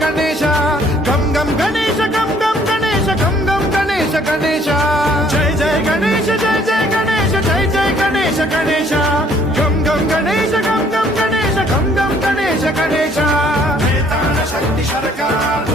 గణేశ గం గం గణేశ గం గం గణేశ గం గం గణేశ గణేశ జయ జయ గణేశ జయ జయ గణేశ జయ జయ గణేశ గణేశ గం గం గణేశ గం గం గణేశ గం గం గణేశ గణేశ శక్తి సరకారు